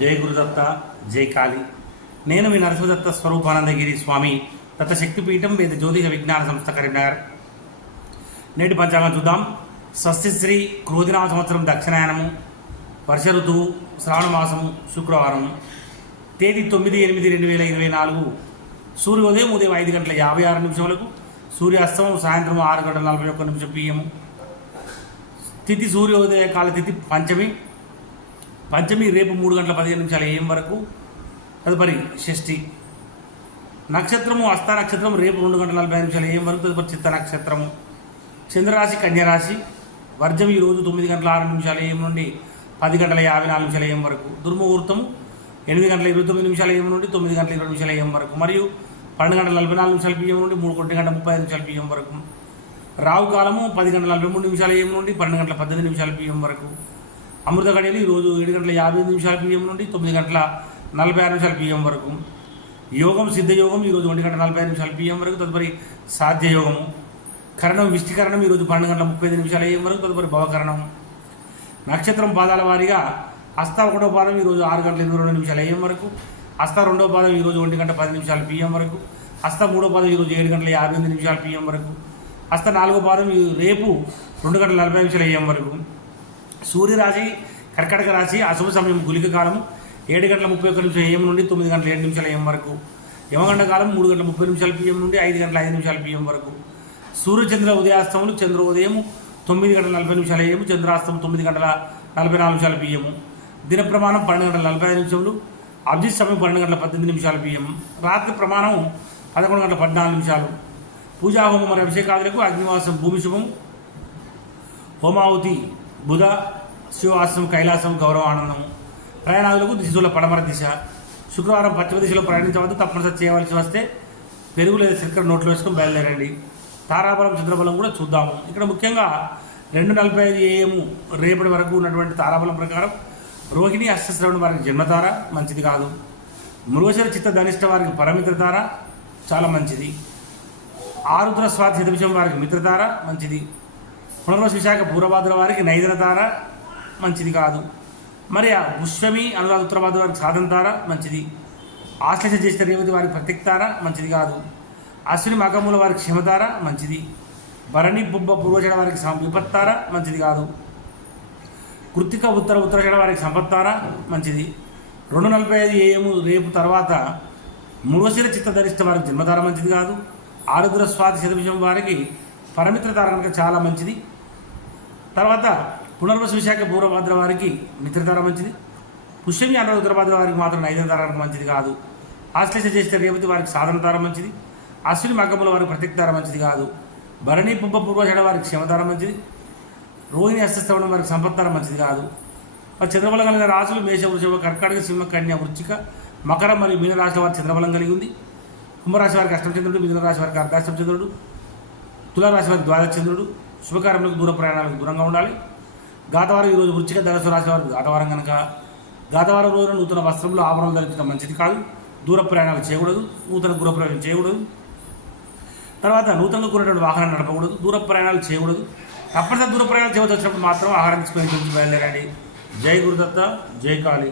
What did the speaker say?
జై గురుదత్త, జై కాళి. నేను మీ నరసింహదత్త స్వరూపానందగిరి స్వామి దత్తశక్తిపీఠం వేద జ్యోతిష విజ్ఞాన సంస్థ కరీంనగర్. నేటి పంచాంగం చూద్దాం. స్వస్తిశ్రీ క్రోధినామ సంవత్సరం దక్షిణాయనము, వర్ష ఋతువు, శ్రావణ మాసము, శుక్రవారం, తేదీ 9/8/2024. సూర్యోదయం ఉదయం 5:56 సూర్యాస్తమం సాయంత్రం 6:41 PM. తిథి సూర్యోదయ కాల తిథి పంచమి రేపు 3:15 AM వరకు. తదుపరి షష్ఠి. నక్షత్రము హస్త నక్షత్రం రేపు 2:45 AM వరకు. తదుపరి చిత్త నక్షత్రము. చంద్రరాశి కన్యరాశి. వర్జం ఈరోజు 9:06 AM నుండి 10:54 AM వరకు. దుర్ముహూర్తము 8:29 AM నుండి 9:20 AM వరకు మరియు 12:44 PM నుండి 3:35 PM వరకు. రావు కాలము 10:43 AM నుండి 12:18 PM వరకు. అమృత గడియలు ఈరోజు 7:55 PM నుండి 9:46 PM వరకు. యోగం సిద్ధయోగం ఈరోజు 1:45 PM వరకు. తదుపరి సాధ్యయోగము. కరణం విష్టికరణం ఈరోజు 12:35 AM వరకు. తదుపరి భవకరణం. నక్షత్రం పాదాల వారీగా హస్త 1వ పాదం ఈరోజు 6:22 AM వరకు. హస్త 2వ పాదం ఈరోజు 1:10 PM వరకు. హస్త 3వ పాదం ఈరోజు 7:58 PM వరకు. హస్త 4వ పాదం రేపు 2:45 AM వరకు. సూర్యరాశి కర్కటక రాశి. అశుభ సమయం గులిక కాలం 7:31 AM నుండి 9:07 AM వరకు. యమగండ కాలం 3:30 PM నుండి 5:05 PM వరకు. సూర్యచంద్ర ఉదయాస్తములు చంద్రోదయం 9:40 AM, చంద్రాస్తం 9:44 PM. దిన ప్రమాణం 12:45. అభిజిత్ సమయం 12:18 PM. రాత్రి ప్రమాణం 11:14. పూజాహోమం మరియు అభిషేకాదులకు అగ్నివాసం భూమి శుభం, హోమావతి బుధ, శివాశ్రం కైలాసం గౌరవ ఆనందము. ప్రయాణాలకు దిశలో పడమర దిశ. శుక్రవారం పశ్చిమ దిశలో ప్రయాణించవద్దు. తప్పనిసరి చేయవలసి వస్తే పెరుగు లేదా చక్కెర నోట్లో వేసుకొని బయలుదేరండి. తారాబలం చంద్రబలం కూడా చూద్దాము. ఇక్కడ ముఖ్యంగా 2:45 AM రేపటి వరకు ఉన్నటువంటి తారాబలం ప్రకారం రోహిణి అష్టశ్రవణ వారికి జన్మతార మంచిది కాదు. మృగశిర చిత్త ధనిష్ట వారికి పరమిత్రతార చాలా మంచిది. ఆరుద్ర స్వాతి శతభిషం వారికి మిత్రతార మంచిది. పునర్వసు విశాఖ పూర్వభాద్ర వారికి నైదనతార మంచిది కాదు. మరి ఆ పుష్యమి అనురాధ ఉత్తరభాద్ర వారికి సాధనతార మంచిది. ఆశ్లేష జ్యేష్ఠ రేవతి వారికి ప్రత్యక్తార మంచిది కాదు. అశ్విని మకముల వారికి క్షమతార మంచిది. భరణి పుబ్బ పూర్వచడ వారికి విపత్తార మంచిది కాదు. కృత్తిక ఉత్తరచడ వారికి సంపత్తార మంచిది. 2:45 AM రేపు తర్వాత మృగశిర చిత్త ధరిష్ట వారికి జన్మతార మంచిది కాదు. ఆరుద్ర స్వాతి శతభిషం వారికి పరమిత్రతార కనుక చాలా మంచిది. తర్వాత పునర్వసు విశాఖ పూర్వభద్ర వారికి మిత్రతార మంచిది. పుష్యమి అనురాధ ఉత్తరభాద్ర వారికి మాత్రం నైదనతార మంచిది కాదు. ఆశ్లేష జ్యేష్ఠ రేవతి వారికి సాధనతార మంచిది. అశ్విని మగ్గముల వారికి ప్రత్యక్తార మంచిది కాదు. భరణి పుబ్బ పూర్వచడ వారికి క్షమతార మంచిది. రోహిణి అష్టశ్రవణం వారికి సంపత్తార మంచిది కాదు. చంద్రబలం కలిగిన రాశులు మేష, వృషభ, కర్కాటక, సింహ, కన్య, వృశ్చిక, మకరం మరియు మీన రాశుల వారికి చంద్రబలం కలిగి ఉంది. కుంభరాశి వారికి అష్టమ చంద్రుడు, మిథున రాశి వారికి అర్ధాష్టమ చంద్రుడు, తులారాశి వారికి ద్వాదశ చంద్రుడు. శుభకార్యములకు దూర ప్రయాణాలకు దూరంగా ఉండాలి. గాతవారం ఈరోజు వృశ్చిక, ధనుసు రాశి వారికి గాతవారం కనుక గాతవారం రోజున నూతన వస్త్రములు ఆభరణాలు ధరించడం మంచిది కాదు. దూర ప్రయాణాలు చేయకూడదు. నూతన గృహప్రవేశం చేయకూడదు. తర్వాత నూతనంగా కూడినటువంటి వాహనాలు నడపకూడదు. దూర ప్రయాణాలు చేయకూడదు. తప్పనిసరి దూర ప్రయాణాలు చేయవలసి వచ్చినప్పుడు మాత్రం ఆహారం తీసుకొని బయలుదేరండి. జై గురుదత్త, జై కాళి.